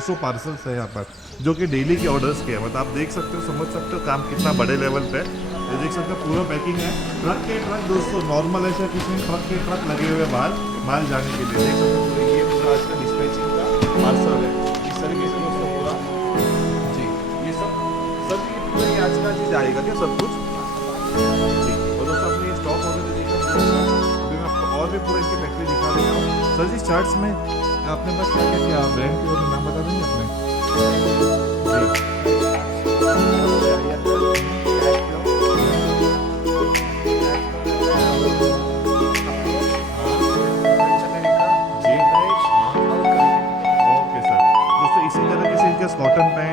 200 parcels है यहाँ पर, जो कि डेली के ऑर्डर्स के हैं। मतलब आप देख सकते हो, समझ सकते हो काम कितना बड़े लेवल पे है। ये देख सकते हो पूरा पैकिंग है, ट्रक के ट्रक दोस्तों, नॉर्मल ऐसा किसी में ट्रक के ट्रक लगे हुए बाहर माल जाने के लिए। देख सकते हो पूरा, ये पूरा आज का डिस्पैचिंग का पार्सल है इस तरीके से दोस्तों पूरा जी। ये सब ये पूरा ये आज का चीज़ आएगा क्या सब कुछ जी। और दोस्तों अपने स्टॉक वगैरह देखा, अभी मैं आपको और भी पूरा इसकी फैक्ट्री दिखा देता हूँ। सर जी शर्ट्स में अपने पास क्या क्या क्या ब्रांड के और नाम बता देंगे अपने जी। Cotton pant